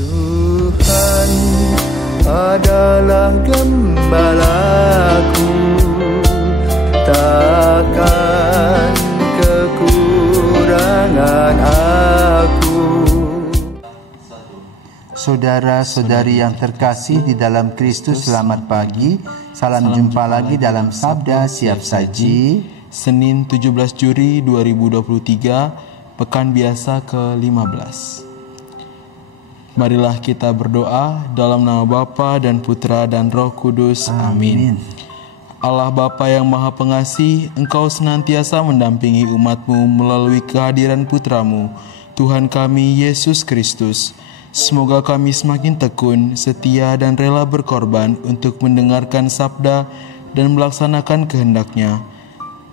Tuhan adalah gembalaku, takkan kekurangan aku. Saudara-saudari yang terkasih di dalam Kristus, selamat pagi. Salam jumpa lagi dalam Sabda Siap Saji. Senin 17 Juli 2023, Pekan Biasa ke-15. Marilah kita berdoa dalam nama Bapa dan Putra dan Roh Kudus. Amin. Allah Bapa yang Maha Pengasih, Engkau senantiasa mendampingi umat-Mu melalui kehadiran Putra-Mu, Tuhan kami Yesus Kristus. Semoga kami semakin tekun, setia dan rela berkorban untuk mendengarkan sabda dan melaksanakan kehendak-Nya.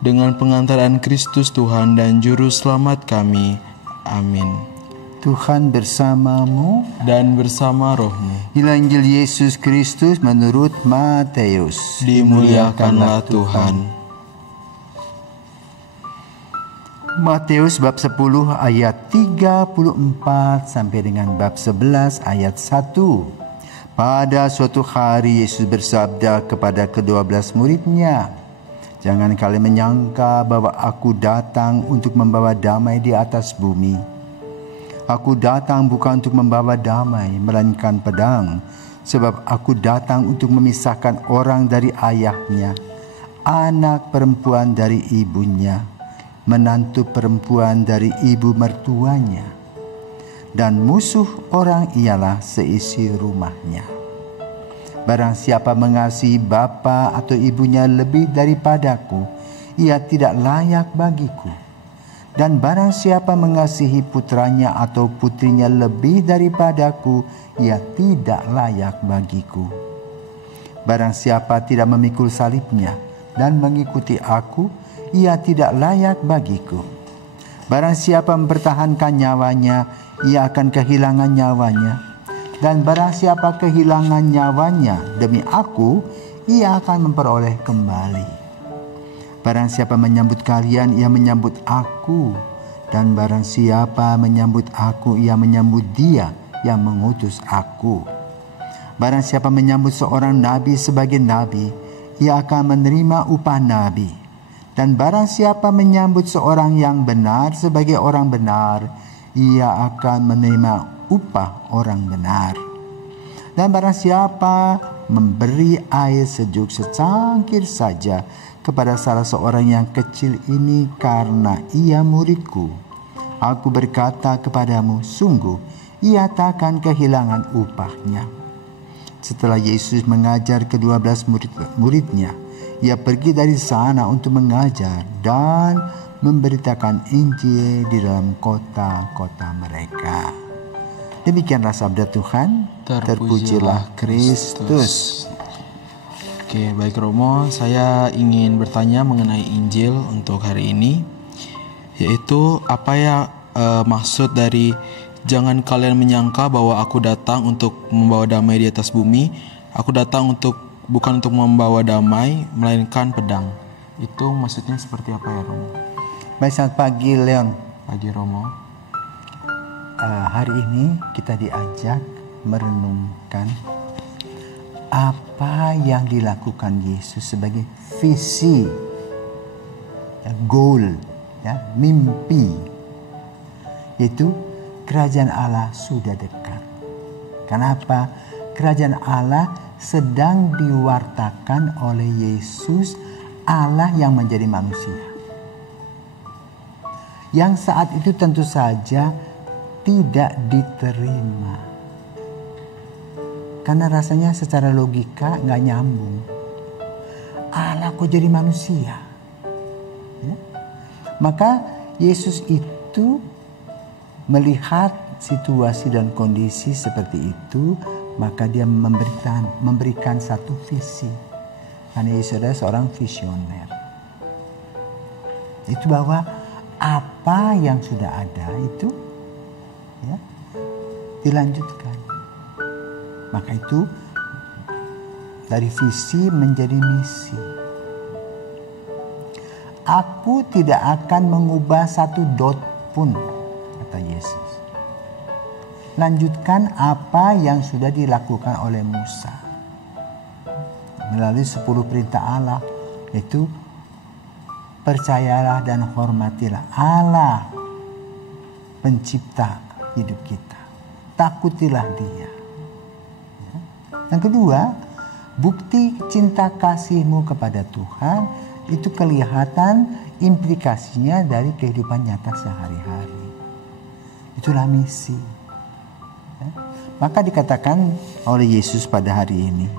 Dengan pengantaran Kristus Tuhan dan Juru Selamat kami. Amin. Tuhan bersamamu Dan bersama rohmu. Inilah Injil Yesus Kristus menurut Matius. Dimuliakanlah Tuhan. Matius bab 10 ayat 34 sampai dengan bab 11 ayat 1. Pada suatu hari Yesus bersabda kepada ke-12 murid-Nya, "Jangan kalian menyangka bahwa aku datang untuk membawa damai di atas bumi. Aku datang bukan untuk membawa damai, melainkan pedang. Sebab aku datang untuk memisahkan orang dari ayahnya, anak perempuan dari ibunya, menantu perempuan dari ibu mertuanya, dan musuh orang ialah seisi rumahnya. Barang siapa mengasihi bapa atau ibunya lebih daripadaku, ia tidak layak bagiku. Dan barang siapa mengasihi putranya atau putrinya lebih daripadaku, ia tidak layak bagiku. Barang siapa tidak memikul salibnya dan mengikuti aku, ia tidak layak bagiku. Barang siapa mempertahankan nyawanya, ia akan kehilangan nyawanya. Dan barang siapa kehilangan nyawanya demi aku, ia akan memperoleh kembali. Barang siapa menyambut kalian, ia menyambut aku. Dan barang siapa menyambut aku, ia menyambut Dia yang mengutus aku. Barang siapa menyambut seorang nabi sebagai nabi, ia akan menerima upah nabi. Dan barang siapa menyambut seorang yang benar sebagai orang benar, ia akan menerima upah orang benar. Dan barang siapa memberi air sejuk secangkir saja kepada salah seorang yang kecil ini karena ia muridku, aku berkata kepadamu, sungguh ia takkan kehilangan upahnya." Setelah Yesus mengajar ke-12 murid-Nya, ia pergi dari sana untuk mengajar dan memberitakan Injil di dalam kota-kota mereka. Demikianlah sabda Tuhan. Terpujilah Kristus. Oke, baik Romo, saya ingin bertanya mengenai Injil untuk hari ini, yaitu apa ya maksud dari "Jangan kalian menyangka bahwa aku datang untuk membawa damai di atas bumi. Aku datang bukan untuk membawa damai, melainkan pedang." Itu maksudnya seperti apa ya, Romo? Baik, selamat pagi Leon. Pagi Romo. Hari ini kita diajak merenungkan apa yang dilakukan Yesus sebagai visi, goal, mimpi, yaitu kerajaan Allah sudah dekat. Kenapa? Kerajaan Allah sedang diwartakan oleh Yesus, Allah yang menjadi manusia. Yang saat itu tentu saja tidak diterima. Karena rasanya secara logika gak nyambung. Allah kok jadi manusia? Ya? Maka Yesus itu melihat situasi dan kondisi seperti itu, maka dia memberikan satu visi. Karena Yesus adalah seorang visioner. Itu bahwa apa yang sudah ada itu dilanjutkan. Maka itu dari visi menjadi misi. Aku tidak akan mengubah satu dot pun, kata Yesus. lanjutkan apa yang sudah dilakukan oleh Musa melalui 10 perintah Allah, yaitu percayalah dan hormatilah Allah pencipta hidup kita, takutilah Dia. Yang kedua, bukti cinta kasihmu kepada Tuhan itu kelihatan implikasinya dari kehidupan nyata sehari-hari. Itulah misi. Maka dikatakan oleh Yesus pada hari ini,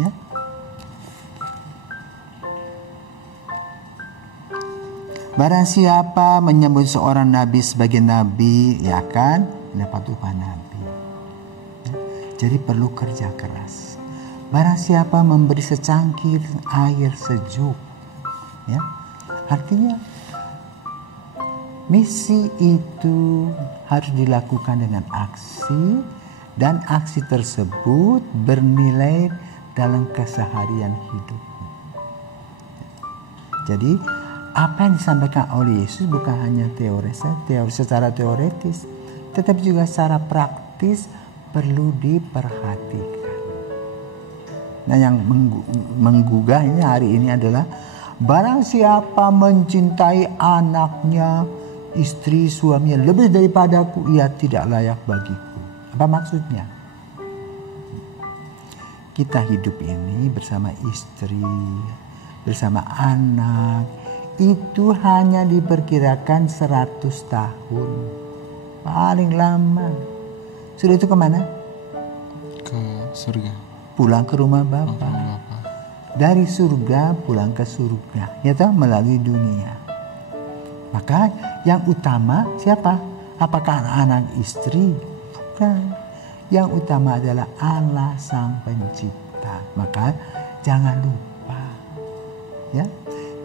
ya, barang siapa menyebut seorang nabi sebagai nabi, ya kan, dapat upah nabi. Jadi perlu kerja keras. Barang siapa memberi secangkir air sejuk, ya, artinya misi itu harus dilakukan dengan aksi, dan aksi tersebut bernilai dalam keseharian hidup. Jadi apa yang disampaikan oleh Yesus bukan hanya secara teoretis, tetapi juga secara praktis perlu diperhatikan. Nah, yang menggugah ini hari ini adalah barang siapa mencintai anaknya, istri, suaminya lebih daripadaku, ia tidak layak bagiku. Apa maksudnya? Kita hidup ini bersama istri, bersama anak, itu hanya diperkirakan 100 tahun. Paling lama. Sudah itu kemana? Ke surga. Pulang ke rumah Bapa. Dari surga pulang ke surga, ya toh, melalui dunia. Maka yang utama siapa? Apakah anak istri? Bukan. Yang utama adalah Allah Sang Pencipta. Maka jangan lupa, ya,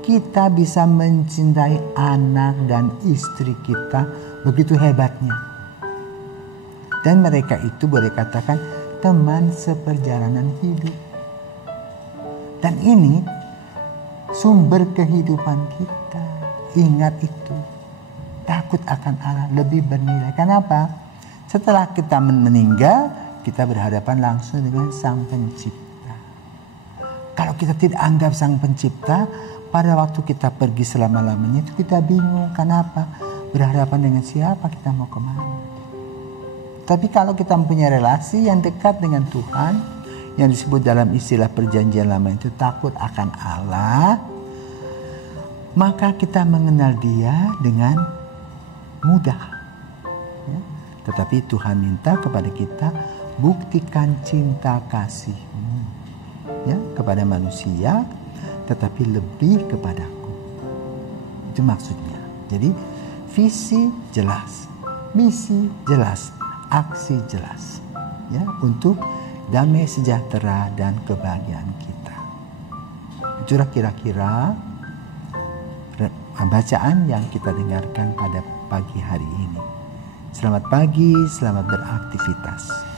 kita bisa mencintai anak dan istri kita begitu hebatnya. Dan mereka itu boleh katakan teman seperjalanan hidup. Dan ini sumber kehidupan kita. Ingat itu. Takut akan Allah lebih bernilai. Kenapa? Setelah kita meninggal, kita berhadapan langsung dengan Sang Pencipta. Kalau kita tidak anggap Sang Pencipta, pada waktu kita pergi selama-lamanya itu kita bingung. Kenapa? Berhadapan dengan siapa, kita mau kemana? Tapi kalau kita mempunyai relasi yang dekat dengan Tuhan, yang disebut dalam istilah perjanjian lama itu takut akan Allah, maka kita mengenal Dia dengan mudah. Ya. Tetapi Tuhan minta kepada kita, buktikan cinta kasih-Mu, ya, kepada manusia, tetapi lebih kepadaku. Itu maksudnya. Jadi visi jelas, misi jelas, aksi jelas, ya, untuk damai sejahtera dan kebahagiaan kita. Itulah kira-kira bacaan yang kita dengarkan pada pagi hari ini. Selamat pagi, selamat beraktivitas.